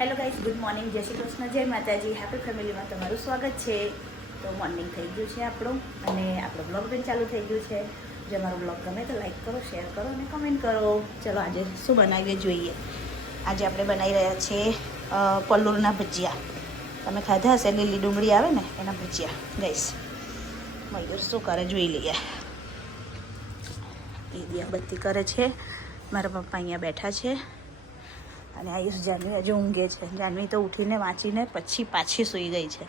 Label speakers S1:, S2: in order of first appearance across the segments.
S1: Hello guys good morning જય શ્રી કૃષ્ણ. જય માતાજી. હેપી ફેમિલીમાં તમારું સ્વાગત છે. તો મોર્નિંગ થઈ ગયું છે આપણું અને આપણો બ્લોગ પણ ચાલુ થઈ ગયું છે. જો મારો બ્લોગ ગમે તો લાઈક કરો શેર કરો અને કમેન્ટ કરો. ચલો આજે શું બનાવીએ જોઈએ? આજે આપણે બનાવી રહ્યા છીએ પલ્લુરના ભજીયા. તમે ખાધા હશે? લીલી ડુંગળી આવે ને, એના ભજીયા. ગઈશ મયુર શું કરે જોઈ લઈએ. એ દિયાબત્તી કરે છે. મારા પપ્પા અહીંયા બેઠા છે. અને આયુષ જાનવી હજુ ઊંઘે છે. જાનવી તો ઉઠીને વાંચીને પછી પાછી સૂઈ ગઈ છે.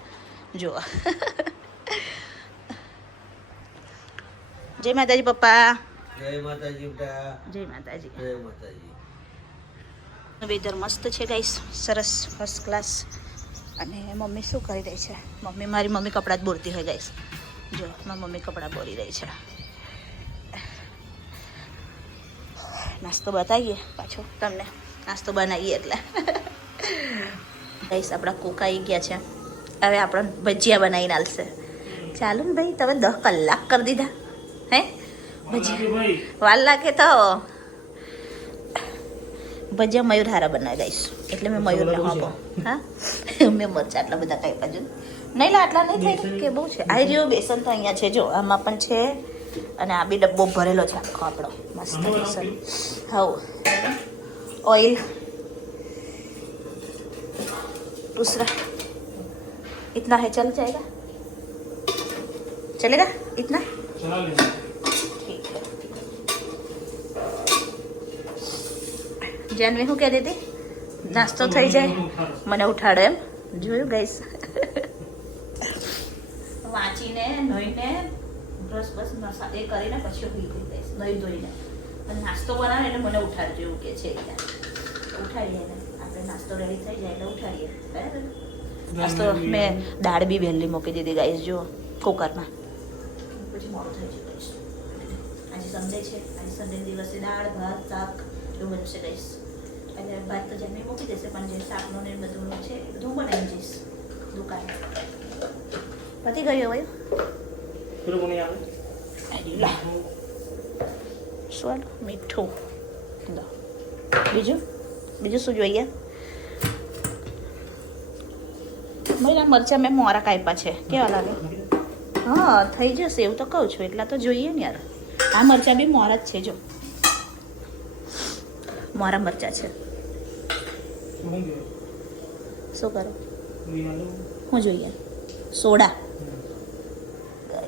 S1: જો જય માતાજી પપ્પા.
S2: જય માતાજી
S1: જય માતાજી.
S2: જય માતાજી.
S1: વેધર મસ્ત છે ગાઈસ સરસ ફર્સ્ટ ક્લાસ અને મમ્મી શું કરી રહી છે? મમ્મી મારી મમ્મી કપડાં જ બોરતી હોય ગાઈસ જો મારી મમ્મી કપડાં બોરી રહી છે. નાસ્તો બતાવીએ પાછો તમને. નાસ્તો બનાવીએ એટલે. ગાઈસ આપણા કોકા આવી ગયા છે. હવે આપણે ભજીયા બનાવીને આલશે. ચાલો ને ભાઈ તમે દસ કલાક કરી દીધા. હે? ભજીયા. વાલ લાગે તો. ભજીયા મયુર હારા બનાવી દઈશ એટલે મેં મયુરને આપો. હા? મેં મરચા આટલા બધા કાંઈ બાજુ નહીં આટલા નહીં થાય કે બહુ છે. આ રહ્યો બેસન તો અહીંયા છે જો. આમાં પણ છે. અને આ બી ડબ્બો ભરેલો છે આખો આપણો. મસ્ત બેસન. હવ. ઓઇલ दूसरा इतना है चल जाएगा चलेगा इतना ठीक है જાનવી શું કહી દીધી નાસ્તો થઈ જાય મને ઉઠાડો એમ જોયું ગઈશ વાંચીને નહીને બ્રશ બસ મસા એ કરીને પછી હું થઈ જઈશ નહીં ધોઈને અને નાસ્તો બનાવે એટલે મને ઉઠાડજો એવું કે છે એટલે ઉઠાડીએ આપણે નાસ્તો રેડી થઈ જાય એટલે ઉઠાડીએ બરાબર? નાસ્તો મેં દાળ બી વહેલી મૂકી દીધી ગાઈસ જો કુકરમાં પછી મોડું થઈ જશે ગાઈશ આજે સન્ડે છે. આજે સન્ડે દિવસે દાળ ભાત શાક એવું બનશે છે ગાઈશ એટલે ભાત તો જમી મૂકી દેશે પણ જે શાકનું ને બધું છે એ બધું બનાવી જઈશ દુકાને. પતી ગયો હવે? લા સ્વાદ મીઠું. બીજું? બીજું શું જોઈએ? મહિલા મરચાં મેં મોરા કાપ્યા છે. કેવા લાગે? હા થઈ જશે એવું તો કહું છું. એટલા તો જોઈએ ને યાર. આ મરચાં બી મોરા જ છે જો. મોરા મરચાં છે. શું કરો? શું જોઈએ? સોડા.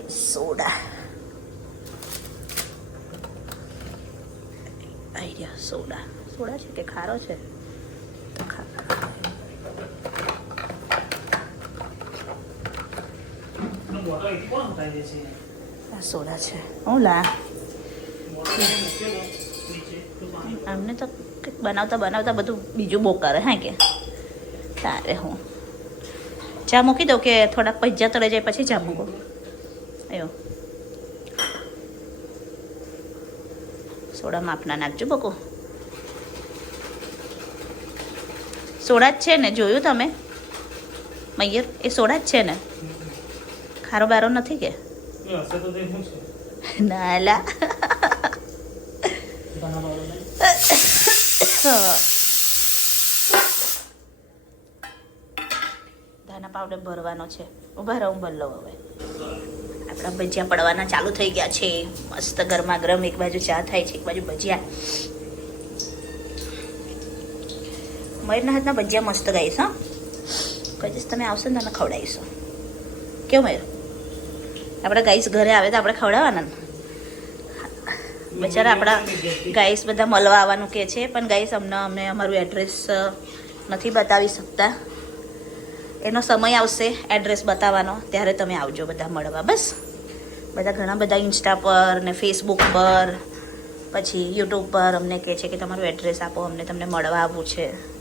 S1: સોડા. સોડા છે કે ખારો છે? સોડા છે. હું લા. અમને તો બનાવતા બનાવતા બધું બીજું બહુ કરે હા કે? તારે હું. ચા મૂકી દઉં કે થોડાક પૈસા તળે જાય પછી ચા મૂકો? એવું સોડા માપના નાખજો બકો. સોડા જ છે ને? જોયું તમે? મૈયર એ સોડા જ છે ને? ખારો બારો નથી કે? નાલા ધાના પાવડર ભરવાનો છે. ઊભા રહો હું ભર લઉં હવે. આપણા ભજીયા પડવાના ચાલુ થઈ ગયા છે. મસ્ત ગરમા ગરમ એક બાજુ ચા થાય છે એક બાજુ ભજીયા. મયુરના હાથના ભજીયા મસ્ત ગાઈશ, હા. કહીશ તમે આવશો ને તમે ખવડાવીશો. કેવું મયુર? આપણે ગાઈસ ઘરે આવે તો આપણે ખવડાવવાના બચારા આપણા ગાઈસ બધા મળવા આવવાનું કે છે, પણ ગાઈસ અમને અમને અમારું એડ્રેસ નથી બતાવી શકતા. એનો સમય આવશે એડ્રેસ બતાવવાનો, ત્યારે તમે આવજો બધા મળવા, બસ. બધા ઘણા બધા ઇન્સ્ટા પર ને ફેસબુક પર, પછી યુટ્યુબ પર અમને કહે છે કે તમારું એડ્રેસ આપો, અમને તમને મળવા આવવું છે.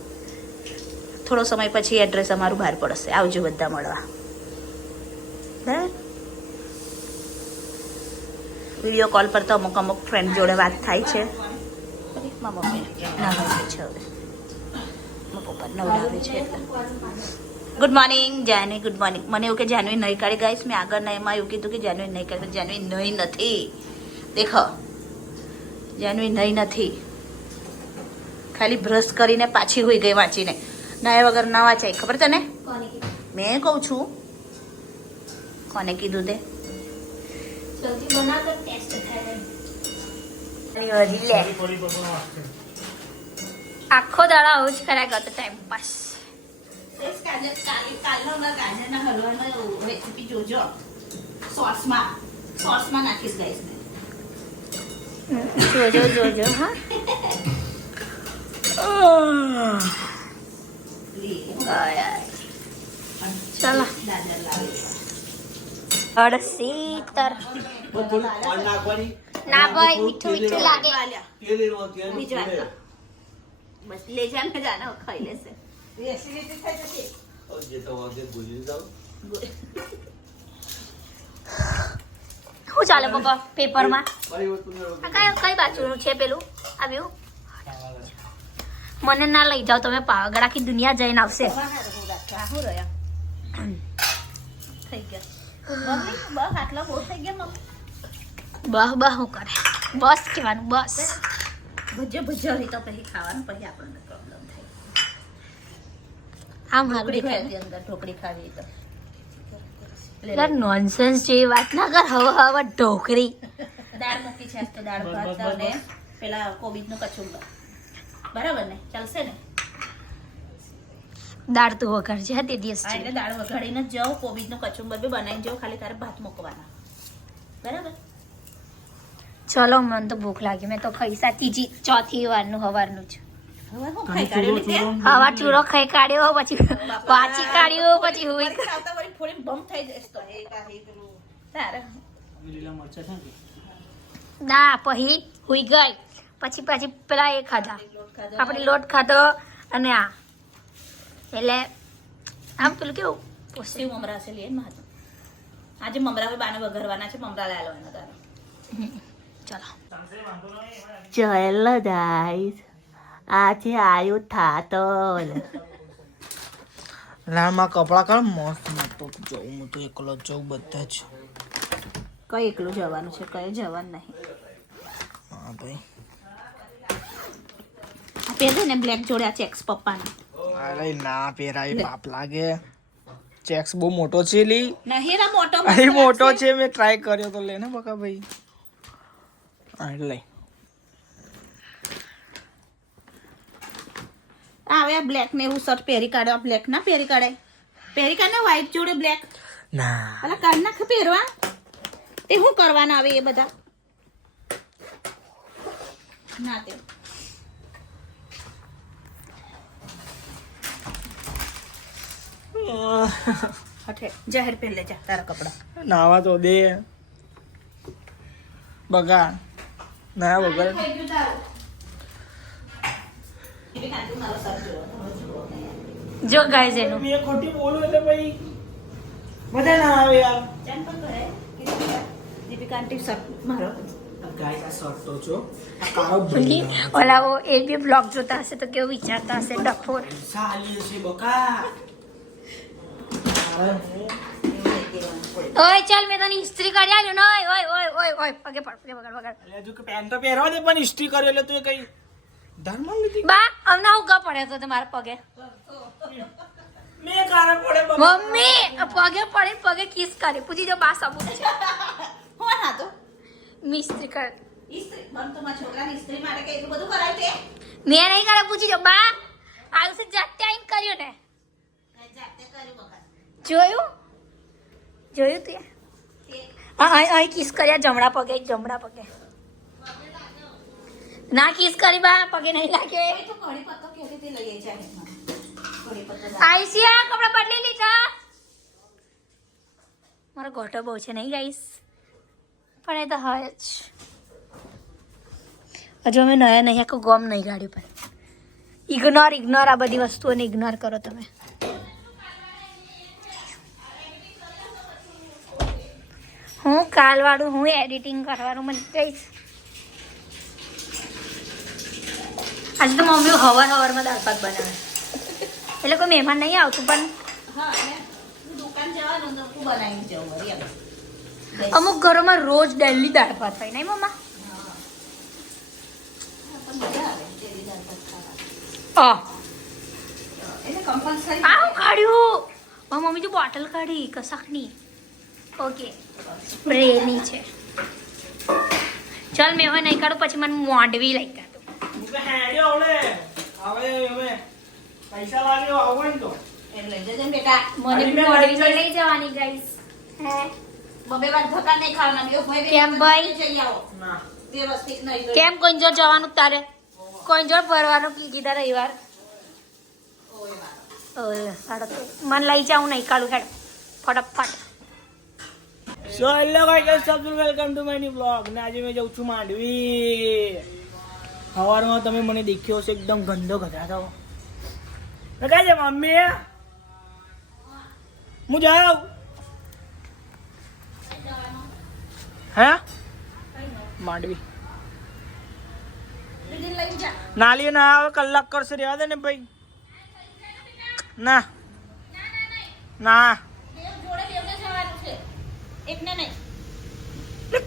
S1: થોડો સમય પછી એડ્રેસ અમારું બહાર પડશે. આવજો બધા મળવા. બરાબર? વીડિયો કોલ પર તો અમુક અમુક ફ્રેન્ડ જોડે વાત થાય છે. Good morning Janvi good morning મને એવું કે જાનવી નહીં કાઢી ગાઈશ મેં આગળ નહીંમાં એવું કીધું કે જાનવી નહીં કાઢી જાનવી નહીં નથી. દેખો. જાનવી નહીં નથી. ખાલી બ્રશ કરીને પાછી હોઈ ગઈ વાંચીને. નાયા વગર ના વાંચાય ખબર તને?
S3: ને
S1: મેં કહું છું. કોને કીધું તે?
S3: આખો દાડો આવું જ કર્યા કરતો ટાઈમ પાસ
S1: જોજો.
S3: જોજો હા. ચાલો
S2: કોણ નાખવાની
S3: ના ભાઈ મીઠું મીઠું લાગે.
S1: બસ લે જા ને ખાઈ લેશે એસિડિટી થઈ જશે
S2: જે તો વાગે ભૂલી જાવ
S3: શું ચાલે પપ્પા પેપરમાં? કઈ કઈ બાજુનું છે પેલું? આવ્યું? મને ના લઈ જાઓ તમે પાવાગઢ આખી દુનિયા જઈને આવશે.
S1: થઈ બસ બહ
S3: હું કરે? બસ કહેવાનું બસ.
S1: ભજીયો ભજીયો હોય તો પછી ખાવાનું પછી આપણને પ્રોબ્લેમ થાય.
S3: આમ
S1: ઢોકળી ખાવી અંદર ઢોકળી ખાવી તો
S3: યાર નોનસેન્સ જેવી વાત ના કર હવે હવે ઢોકરી
S1: દાળ મૂકી છે તો દાળ ભાત અને પેલા કોબીજનું કચુંબર. બરાબર ને? ચાલશે ને?
S3: દાળ તો વઘારજે હા તે દિવસ
S1: એટલે દાળ વઘાડીને જ જાઉં કોબીજનો કચુંબર બી બનાવીને જાઉં ખાલી તારે ભાત મૂકવાના. બરાબર?
S3: ચલો મને તો ભૂખ લાગી મેં તો ખાઈ સા ત્રીજી ચોથી વારનું હવારનું
S1: હવે ખાઈ કાઢ્યું
S3: ચૂરો ખાઈ પછી વાંચી કાઢ્યો પછી હુઈ
S1: વળી ખાવતા વળી થોડી બમ થઈ જશે તો. તારે?
S3: ના પછી હુઈ ગઈ. પછી પછી પેલા એ ખાધો. આપણે લોટ ખાધો અને આ. એટલે આમ પેલું કેવું?
S1: પોસ્ટિવ મમરા છે લે માં આજે મમરા બાને વઘારવાના છે મમરા લઈ આવવાના તારે.
S3: ચલો.
S1: ચલો ગાઈસ આજે આયુ થાતો
S4: લાલમાં કપડા કાઢ મસ્ત મસ્ત જવું હું તો એકલો જ જઉં બધા જ.
S1: કઈ એકલું જવાનું છે કઈ જવાનું નહીં.
S4: હા ભાઈ.
S1: આ પહેલે ને બ્લેક જોડ્યા ચેક્સ પપ્પાના.
S4: અરે ના પહેરાય પાપ લાગે. ચેક્સ બહુ મોટો છે લી.
S1: નહીરા મોટો
S4: અરે મોટો છે મેં ટ્રાય કર્યો તો લે ને બકા ભાઈ હા એટલે
S1: આ બ્લેક ને એવું શર્ટ પહેરી કાઢો. બ્લેક ના પહેરી કાઢાય પહેરી કાઢે વ્હાઈટ જોડે બ્લેક
S4: ના.
S1: અલા કાઢ નાખ પહેરવા તે શું કરવાના આવે એ બધા? ના તે. જાહેર પહેર લે જા તારા કપડા.
S4: નાવા તો દે. બગા ના વગર.
S3: જો ગાય એનું.
S4: મે ખોટી બોલું એટલે ભાઈ મજા ના આવે યાર.
S1: દીપિકા આંટી શર્ટ મારો.
S4: છો આ કાળો ભૂલી
S3: ઓલા એ બી બ્લોગ જોતા હશે તો કેવું વિચારતા હશે ડફોર.
S4: સાલી છે બકા.
S3: ઓય ચાલ મેં તને ઇસ્ત્રી કરી આલ્યો ને ઓય ઓય ઓય ઓય ઓય પગે પડ પગે પકડ પકડ
S4: એટલે જો કે પેન્ટ તો પહેરવા દે પણ ઇસ્ત્રી કરી એટલે તું કઈ ધર્મ લીધી?
S3: બા અમને હું કા પડે તો તમારા પગે.
S4: મે કારે પડે
S3: મમ્મી પગે પડે પગે કિસ કરે. પૂછી જો બા સબૂત છે.
S1: હો ના તો.
S3: મિસ્ત્રી કર.
S1: ઇસ્ત્રી મન તો મારા છોકરાની ઇસ્ત્રી માટે કે એટલું બધું કરાય તે?
S3: મેં નહીં કરે પૂછી જો બા. આયુષે જાતે આઈને કર્યો ને.
S1: જાતે કર્યું બકા
S3: જોયું? જોયું તું અહીં કિસ કર્યા, જમણા પગે જમણા પગે. ના કિસ કરી બા, પગે નહીં
S1: લાગે.
S3: આઈસીયા કપડા બદલી લીધા. મારો ઘોટો બહુ છે નહીં ગાઈશ પણ એ તો હોય જ. હજુ અમે નયા નહીં આખું ગોમ નહીં ગાડ્યું પણ. ઇગ્નોર ઇગ્નોર આ બધી વસ્તુઓને ઇગ્નોર કરો તમે. હું કાલવાળું હું એડિટિંગ કરવાનું મને કહીશ આજે તો મમ્મી હવાર હવારમાં દાળ ભાત બનાવે. એટલે કોઈ મહેમાન નહીં આવતું પણ અમુક ઘરોમાં રોજ ડેલી દાળ ભાત હોય નહીં મમ્મા?
S1: આવે
S3: કાઢ્યું મમ્મી જો બોટલ કાઢી કશાકની. ઓકે. સ્પ્રેની છે. ચાલ મેં હવે નહીં કાઢું પછી મને મોંડવી લઈ કાઢું.
S4: હું કે હેડ્યો હવે હવે હવે. પૈસા લાગ્યો આવો ને તો.
S1: એમ લઈ જજે બેટા.
S3: મને મોંડવી
S4: લઈ
S3: લઈ જવાની ગાઈસ હે?
S1: બબે વાર ધક્કા નહીં ખાવાના બે ભાઈ
S3: કેમ ભાઈ?
S1: જઈ આવો.
S4: ના.
S1: વ્યવસ્થિત નહીં
S3: કેમ કોઈ જવાનું તારે? કોઈ જોડ ફરવાનું કી કીધા રવિવાર?
S1: ઓય
S3: સાડો તો. લઈ જાઉં નહીં કાળું હેડ. ફટાફટ.
S4: So hello guys subscribe welcome to my new blog ને આજે મેં જાઉં છું માંડવી. સવારમાં તમે મને દેખ્યો છે એકદમ ગંદો ગધાતો ને કાંઈ છે મમ્મી, હું જાઉં? હે? માંડવી. નાલી ના આવે, કલાક કરશે રહેવા દે ને ભાઈ. ના. ના.
S1: એકને નહીં.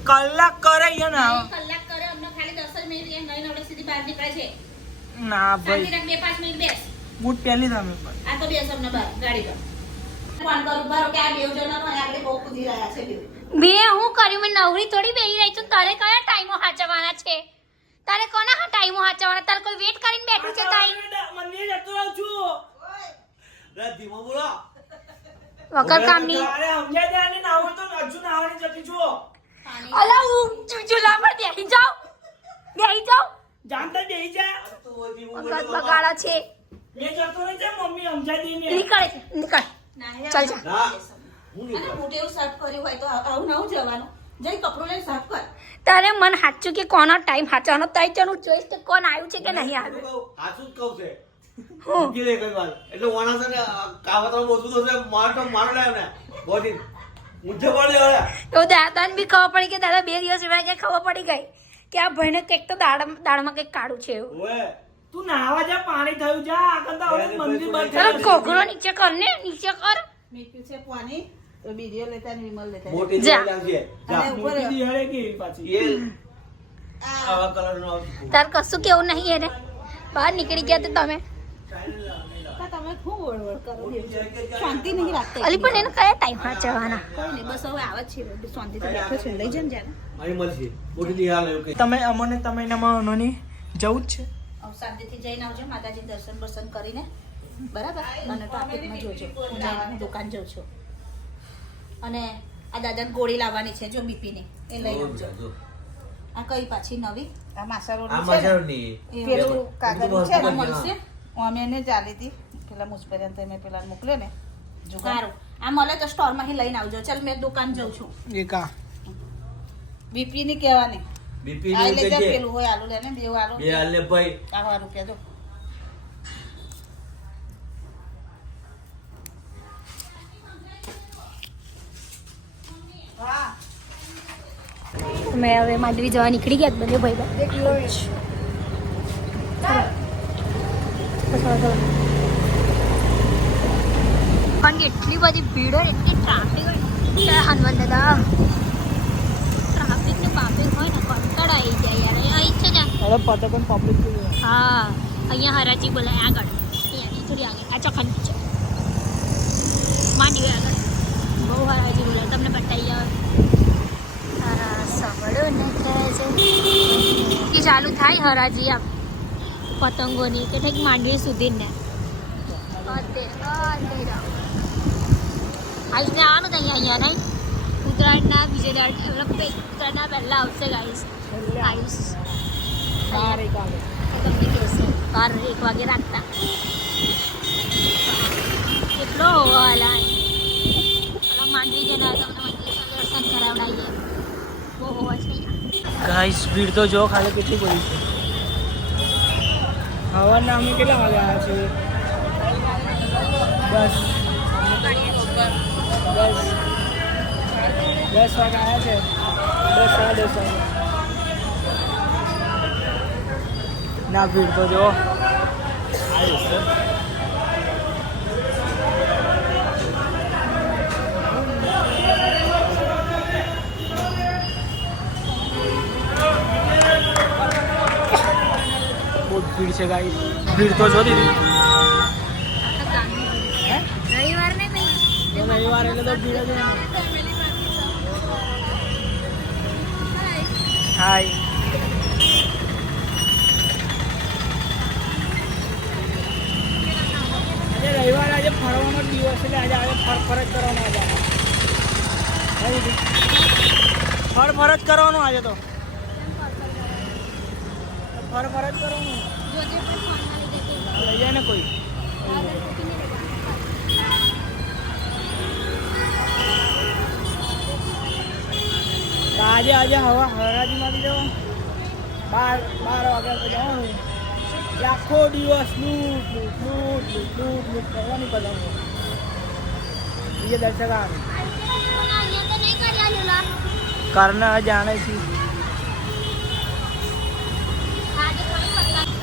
S4: કલાક કરે ના
S1: કલાક કરે અમને ખાલી દસ જ મિનિટ એમ નહીં નવડે સીધી બહાર નીકળે છે.
S4: ના ભાઈ.
S1: બે પાંચ મિનિટ બેસ.
S4: બૂટ પહેલી તમે પણ
S1: આ તો બેસ અમને બહાર ગાડી પર. ફોન કરું ભરો કે આ બેવ જણાનો આગળ બહુ કૂદી રહ્યા છે
S3: બે હું કર્યું? મેં નવરી થોડી બેહી રહી છું. તારે કયા ટાઈમો હાચવાના છે? તારે કોના હા ટાઈમો હાચવાના તારે કોઈ વેટ કરીને બેઠું છે તાઈ
S4: મને જતો રહું છું.
S2: રે, ધીમો બોલો.
S3: વગર કામની.
S4: અરે સમજાય દે ના હોય તો હજુ નાવાની જતી છું
S3: અલા હું ચૂચુલા પર બેહી જાઉં. બેહી જાઉં.
S4: જાણતા બેહી જા
S3: વગર બગાડા છે.
S4: મેં જતો રહી જા મમ્મી સમજાય દે ને
S3: નીકળે નીકળ. ચાલ જા.
S1: અને
S2: નહીં
S1: સાફ કર્યું હોય તો આવું નવું જવાનું. જઈ કપડું લઈને સાફ કર.
S3: તારે મન સાચું કે કોનો ટાઈમ સાચવાનો તાઈ ચનું જોઈશ કે કોણ આવ્યું છે કે નહીં આવ્યું?
S2: સાચું જ કહું છે. એટલે છે ને તો માર તો માર લે ને બોડી ઊંચે પડે હવે.
S3: એવું દાદાને બી ખબર પડી કે દાદા બે દિવસ રહ્યા કે ખબર પડી ગઈ કે આ ભાઈને કંઈક તો દાડ દાળમાં કંઈક કાઢું છે એવું.
S2: ઓએ
S4: તું નાવા જા પાણી થયું જા. આગળ તો હવે મંદિર બંધ
S3: ચાલો
S4: થઈ
S3: નીચે કર ને નીચે કર.
S1: મીઠું છે પાણી તો બીજો લેતા વિમલ લેતા
S2: મોટી
S3: જા.
S2: જા.
S1: અને ઉપર.
S4: મોટી દિવાળી પાછી?
S2: એ આવા કલરનો આવશે.
S3: તાર કશું કેવું નહીં એને. બહાર નીકળી ગયા તો તમે.
S1: તમે ખૂબ વળવળ કરો શાંતિ નહીં રાખતા
S3: અલી પણ એને કયા ટાઈમ હાચવાના
S1: કોઈ નહીં બસ હવે આવે જ છે શાંતિથી બેઠો છે. લઈ જને જાને
S2: અહીં મળશે મોટી દીવાલ એવું
S4: તમે અમને તમે એનામાં જવું જ છે.
S1: હવે શાંતિથી જઈને આવજો માતાજી દર્શન બર્શન કરીને. બરાબર? અને ટ્રાફિકમાં જોજો. હું જઈને દુકાન જઉં છું. અને આ દાદાને ગોળી લાવવાની છે જો બીપીની. એ લઈ આવજો. આ કઈ પાછી નવી? આ
S2: મજાની.
S1: પેલું કાગળ છે ને
S5: અમે એને ચાલી હતી પેલા મુસ્પેરિયન તે મેં પેલા મોકલ્યો ને.
S1: સારું. આ મળે તો સ્ટોરમાંથી લઈને આવજો. ચાલ મેં દુકાન જઉં છું.
S4: એકા
S5: બીપી ની કહેવાની.
S2: બીપી
S5: ની
S2: નું
S5: લઈ જા પેલું હોય આલુ લે ને બે આલુ.
S2: બે આલે ભાઈ.
S5: આવા રૂપિયા દો
S3: મેં હવે માંડવી જવા નીકળી ગયા બધે ભાઈ ભાઈ પણ એટલી બધી ભીડ હોય એટલી ટ્રાફિક હોય હનુમાન દાદા ટ્રાફિક ને પાફિક હોય ને કંટાળ આવી જાય યાર. અહીં છે ને?
S4: હવે પતે પણ પબ્લિક
S3: હા અહીંયા હરાજી બોલાય આગળ. અહીંયા થોડી આગળ. આ ચોખા નીચે. માંડવી આગળ. બહુ હરાજી બોલાય. તમને બતાવી આવે. સાંભળો ને કે ચાલુ થાય હરાજી આમ. પતંગોની કે ઠીક માંડવી સુધી ને આઈસને આવવાનું તો અહીંયા નહીં? ઉત્તરાયણના બીજે દાડ ઉત્તરાયણના પહેલાં આવશે ગાઈસ. આવીશ
S4: બાર એક આવે
S3: તમને કહેશે બાર એક વાગે રાખતા. કેટલો હોવાલા પેલા માંડવી જણા તમને દર્શન કરાવડાવીએ. બહુ હોવા છે
S4: ગાઈસ ભીડ તો જો ખાલી કેટલી બધી છે. હવાના અમે કેટલા વાગે આવ્યા છીએ? બસ બસ દસ વાગે આવ્યા છે? દસ, સાડા દસ વાગે. ના, ભીડ તો જો બહુ ભીડ છે ગાઈ ભીડ તો જો દીધી
S3: રવિવાર
S4: રવિવાર એટલે તો ભીડ જ હાય આજે રવિવાર આજે ફરવાનો દિવસ એટલે આજે આજે ફર ફર જ કરવાનો આજે. હે દીદી? ફર ફર જ કરવાનું આજે તો. ફર ફર જ કરવાનું.
S3: લઈ જતી
S4: લઈ જાય ને કોઈ તો આજે આજે હવા હરાજીમાંથી જવાનું. બાર બાર વાગ્યા પછી જવાનું. એટલે આખો દિવસ લૂટ લૂટ લૂટ લૂટ લૂટ લૂટ કરવાની પતંગો બીજે દર્શક આવે.
S3: અહીંયા તો નહીં કર્યા લીલા
S4: કર્ણ જાણે છે.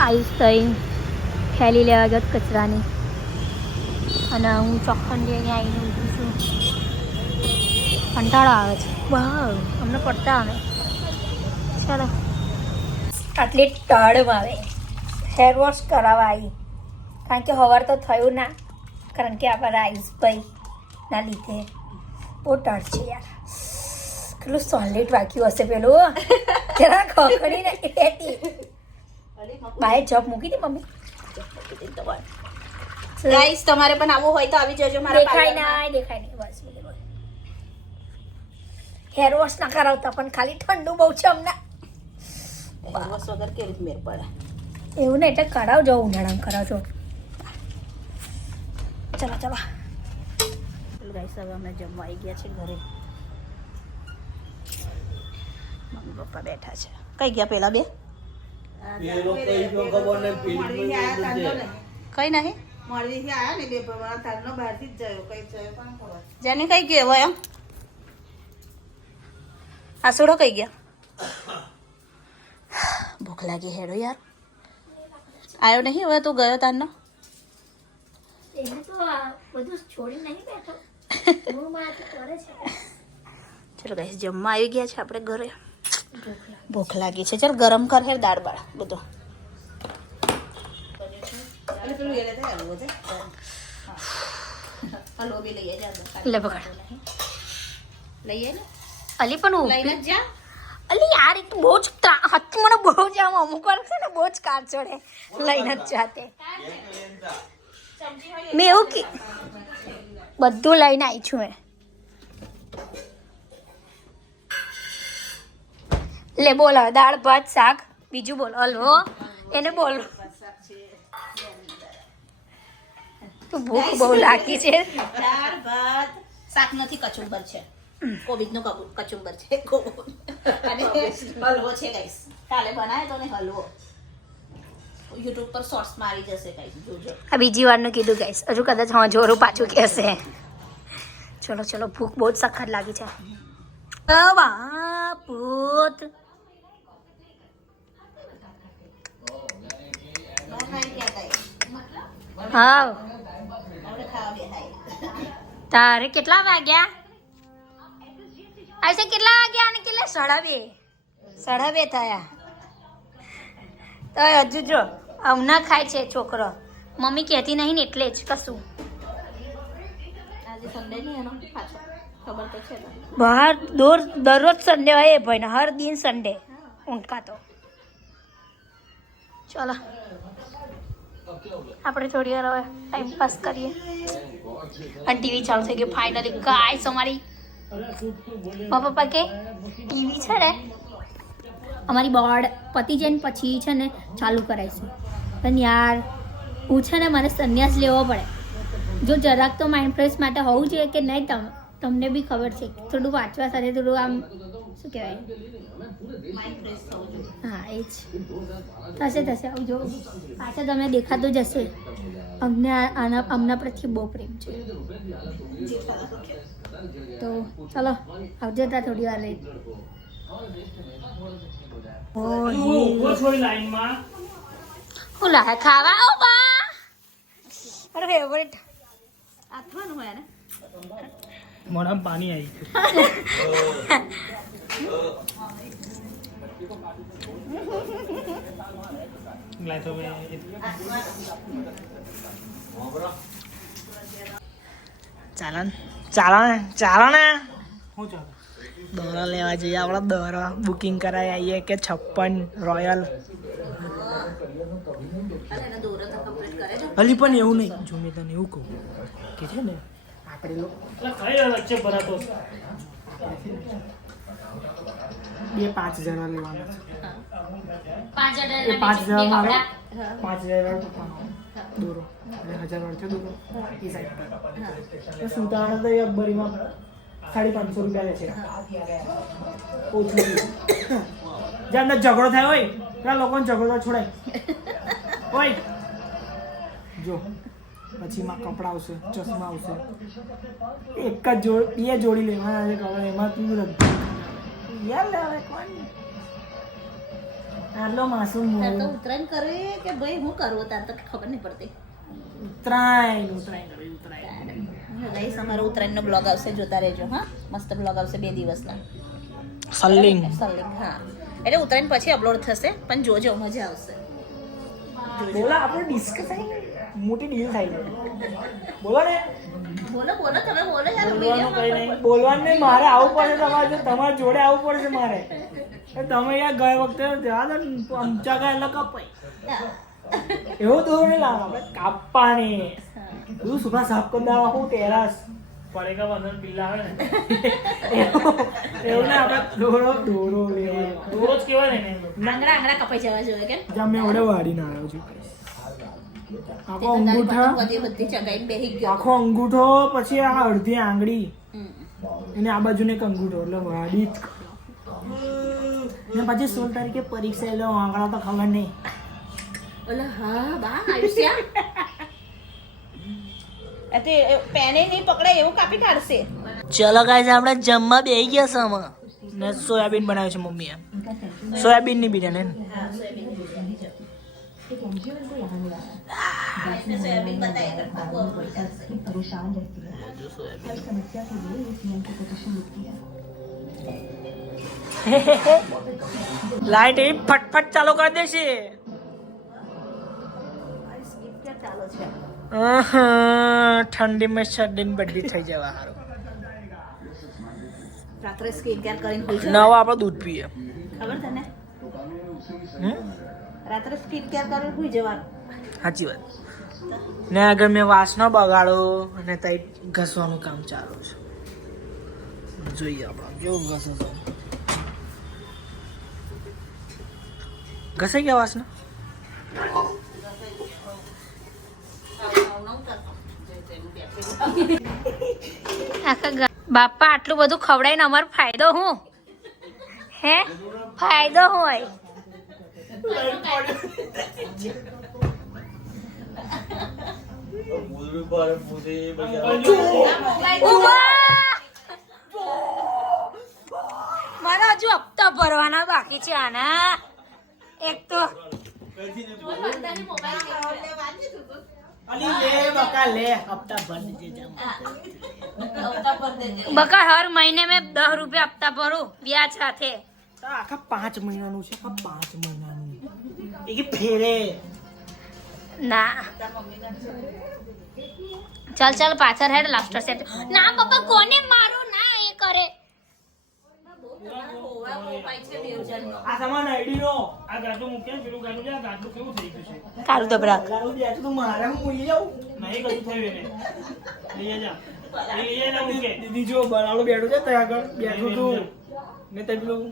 S3: આયુષ થઈ થેલી લેવા ગયો કચરાની. અને હું ચોખ્ખંડ અહીંયા આવીને ઊભું છું. કંટાળો આવે છે. વાવ, અમને પડતા આવે. ચાલો. આટલી ટળમ આવે હેર વોશ કરાવવા આવી. કારણ કે હવાર તો થયું ના. કારણ કે આપણા આયુષભાઈ ના લીધે બહુ ટળ છે યાર. કેટલું સોલિડ વાગ્યું હશે પેલું જરા ખખડી ને હતી બાય જોબ મૂકી દે મમ્મી.
S1: ગાઈસ તમારે પણ આવું હોય તો આવી જજો મારા
S3: દેખાય ના દેખાય નહીં. બસ હેર વોશ ના કરાવતા પણ ખાલી ઠંડુ બહુ છે અમને.
S1: વોશ વગર કેવી રીતે મેળ પડે?
S3: એવું ને એટલે કરાવજો ઉનાળામાં કરાવજો. ચલો ચલો.
S1: ગાઈસ હવે અમે જમવા આવી ગયા છે ઘરે. મમ્મી પપ્પા બેઠા છે. કઈ ગયા પેલા બે?
S6: કઈ નહીં,
S1: જેની કઈ ગયો એમ? આસુડો કઈ ગયા? ભૂખ લાગી હેડો યાર. આવ્યો નહીં હવે તું ગયો તારનો
S3: એને તો બધું છોડી નહીં બેઠો. હું મારાથી કરે છે.
S1: ચલો ગઈ જમવા આવી ગયા છે આપણે ઘરે. ભૂખ લાગી છે. ચાલ ગરમ કર હેર દાળ બાળ બધું.
S3: લે
S1: લઈએ ને
S3: અલી પણ
S1: લઈને જા
S3: અલી યાર એક બહુ જ હાથ મને બહુ જ આમ અમુક વાર છે ને બહુ જ કાર ચડે. લઈને જ જાતે. મેં એવું કી બધું લઈને આવી છું મેં. લે બોલ દાળ ભાત શાક. બીજું બોલ હલવો એને બોલ. તું ભૂખ બહુ લાગી છે.
S1: દાળ ભાત શાક નથી કચુંબર છે. કોબીજનું કબુ- કચુંબર છે અને હલવો છે ગાઈસ કાલે બનાવ્યો તો ને હલવો. યુટ્યુબ પર શોર્ટ્સ મારી જશે ગાઈસ જોજો.
S3: આ બીજી વારનું કીધું ગાઈસ હજુ કદાચ હા જોરું પાછું કહેશે. ચલો ચલો ભૂખ બહુ જ સખત લાગી છે. અ બાપૂત
S1: બહાર ખાઈ ગયા હતા એ.
S3: હા. તારે કેટલા વાગ્યા? આજે કેટલા વાગ્યા અને કેટલા? સાડા બે. સાડા બે થયા. તો હજુ જો હમણાં ખાય છે છોકરો. મમ્મી કહેતી નહીં ને એટલે જ કશું. બહાર દોર દરરોજ સન્ડે હોય એ ભાઈ હર દિન સન્ડે ઊંટકા તો ચલો. આપણે થોડી વાર હવે ટાઈમ પાસ કરીએ. અને ટીવી ચાલુ થઈ ગયું ફાઇનલી ગાઈસ અમારી મારા પપ્પા કે ટીવી છે ને? અમારી બોર્ડ પતી જાય ને પછી છે ને ચાલુ કરાવીશું પણ યાર, હું છે ને મારે સંન્યાસ લેવો પડે. જો જરાક તો માઇન્ડ ફ્રેશ માટે હોવું જોઈએ કે નહીં, તમ, તમને બી ખબર છે. થોડું વાંચવા સાથે થોડું આમ શું કહેવાય? હા એ જ. થશે થશે. આવજો પાછા તમને દેખાતું હશે. અમને આના અમના પ્રત્યે બહુ પ્રેમ છે. તો ચલો આવજો ત્યાં થોડી વાર
S4: લઈ.
S3: હું લાગે ખાવા? આવો બા! અરે ફેવરેટ
S1: આથવાનું હોય ને?
S4: મોઢામાં પાણી આવી ગયું. ચાલો ચાલો ને ચાલો ને શું ચાલો દોરા લેવા જઈએ આપણે દોરા બુકિંગ કરાવી આવીએ કે છપ્પન રોયલ
S1: છે.
S4: હજી પણ એવું નહીં જો મેં તને એવું કહું કે છે ને આપણે લોકો વચ્ચે ભરાતો બે પાંચ હજાર લેવાના છે. એ પાંચ હજાર મારો પાંચ હજાર વાળો પપ્પાનો. દોરો. અને હજાર વાળો છે દોરો. એ સાઈડ પર. સુતાણા તો અકબરીમાં સાડી પાંચસો રૂપિયા લે છે. ઓછું જેમ ઝઘડો થાય હોય ત્યાં લોકોને ઝઘડો છોડાય. હોય. જો. પછી માં કપડા આવશે ચશ્મા આવશે. એક જ જોડ બે જોડી લેવાના છે કપડા એમાં તું આટલો માસૂમ
S1: તાર તો ઉતરાયણ કરે કે ભાઈ હું કરવું તાર તો ખબર નહીં પડતી.
S4: ઉતરાયણ ઉતરાયણ કરે ઉત્તરાયણ.
S1: ગાઈસ અમારો ઉત્તરાયણનો બ્લોગ આવશે જોતા રહેજો હા? મસ્ત બ્લોગ આવશે બે દિવસના.
S4: સલ્લિંગ.
S1: સલિંગ હા. એટલે ઉત્તરાયણ પછી અપલોડ થશે પણ જોજો મજા આવશે.
S4: બોલા આપણે ડિસ્કસ મોટી ડીલ થાય બોલો ને.
S1: બોલો બોલો તમે બોલો
S4: બોલવાનું કઈ
S1: વીડિયો
S4: નહીં. બોલવાનું નહીં મારે આવવું પડે તમારે તમારા જોડે આવું પડશે મારે. એ તમે યાર ગયા વખતે ત્યાં ને ગયા એટલે કપાઈ. એવું તો નહીં લાવ આપણે કાપવાની. તું સુભા સાફ કરી દેવા હું ટેરાસ. પડેગા બંધન પિલ્લા આવે ને. એવું ને આપણે દોરો દોરો લેવાનો. દોરો જ કહેવાય ને
S1: નંગરા આંગળા કપાઈ જવા જોઈએ
S4: કે જમે ઓડે વાડીને આવ્યો છું. આખો અંગૂઠા
S1: બેહી
S4: આખો અંગૂઠો પછી આ અડધી આંગળી.
S1: અને
S4: એને આ બાજુને એક અંગૂઠો એટલે વાડી જ. ને પછી સોળ તારીખે પરીક્ષા એટલે આંગળા તો ખબર નહીં.
S1: ઓલા હા બા આયુષ્યા. એ પેને નહીં પકડાય એવું કાપી કાઢશે.
S4: ચલો ગાઈસ આપણે જમવા બેસી ગયા છે ને સોયાબીન બનાવ્યું છે મમ્મીએ. સોયાબીનની બિરયાની.
S1: સોયાબીન બતાય કરતા બહુ ચાલશે
S4: લાઈટ એવી ફટફટ ચાલુ કરી દેશે
S1: ચાલો છે
S4: આહા, ઠંડીમાં શરદીને બધી થઈ જવા હારું
S1: રાત્રે સ્કિન કેર કરીને હોઈ
S4: નવા આપણે દૂધ પીએ
S1: ખબર તને
S4: હમ?
S1: રાત્રે સ્કિન કેર કરીને હોઈ જવાનું.
S4: સાચી વાત. ને આગળ મેં વાસનો બગાડો અને તઈ ઘસવાનું કામ ચાલુ છે. જોઈએ આપણે કેવું ઘસે છે? ઘસાઈ ગયા વાસના
S3: આખા બાપા આટલું બધું ખવડાવીને અમારો ફાયદો હું? હે? ફાયદો હોય.
S2: પર બગીચા.
S3: હજુ હપ્તા ભરવાના બાકી છે આના. એક તો
S4: બકા લે હપ્તા ભર દીજે
S3: બકા હર મહિને મેં દસ રૂપિયા હપ્તા ભરું વ્યાજ સાથે.
S4: આખા પાંચ મહિનાનું છે આખા પાંચ મહિનાનું એ કે ફેરે
S3: ના ચાલ ચાલ પાછળ હેડ લાસ્ટર સેટ ના પપ્પા કોને મારો ના એ કરે
S4: આ સમાન આઈડી નો આ ગાડું મૂકે ને પેલું ગાડું છે આ ગાડું કેવું થઈ ગયું છે?
S3: કારું દબરા.
S4: ગાડું બેઠું તો મારે હું મૂકી જાઉં નહીં કશું થયું એને. લઈ જા લઈ જા ના મૂકે. દીદી જો બરાડું બેઠું છે ત્યાં આગળ બેઠું તું ને તે પેલું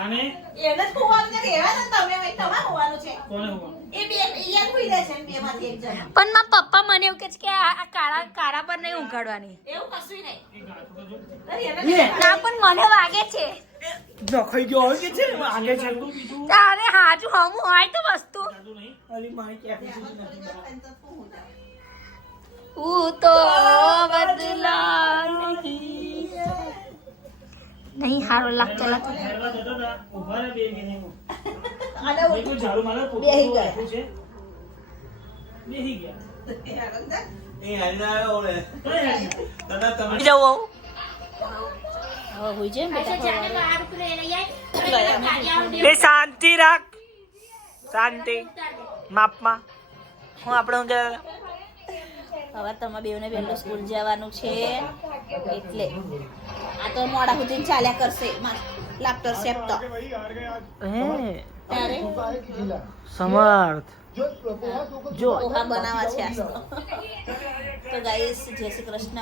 S4: જાને
S1: એને જ ખોવાનું છે રહેવા દે તમે ભાઈ તમારે ખોવાનું છે.
S4: કોને ખોવાનું?
S1: એ બે ઈયા ખોઈ દે છે બે માંથી એક જણ.
S3: પણ મારા પપ્પા મને એવું કહે છે કે આ કાળા કાળા પર નહીં ઉઘાડવાની
S1: એવું કશું નહીં.
S3: ના પણ મને લાગે છે.
S4: નખાઈ ગયો હોય કે છે? આગે છે
S3: તારે હાજુ હમું હોય તો વસ્તુ.
S4: અલી મારી કેપેસિટી
S3: હું તો બદલા નહીં. નહીં હારો લાગતો લાગતો
S4: શાંતિ રાખ. શાંતિ. માપમાં. હું આપણે કે
S1: હવે તમે બેવને વહેલું સ્કૂલ જવાનું છે. એટલે આ તો મોડા સુધી ચાલ્યા કરશે લાફ્ટર શેફ તો.
S4: હે? સમર્થ. જો.
S1: પોહા બનાવવા છે આજ તો. તો ગાઈસ જય શ્રી કૃષ્ણ.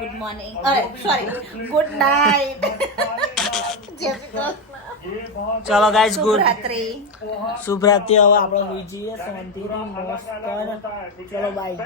S1: ગુડ મોર્નિંગ અરે સોરી ગુડ નાઇટ જય
S4: Shri Krishna. Halo guys, good.
S7: Subratri. Wow. Subratri apa Luigi ya, teman tiri, monster. Halo bye.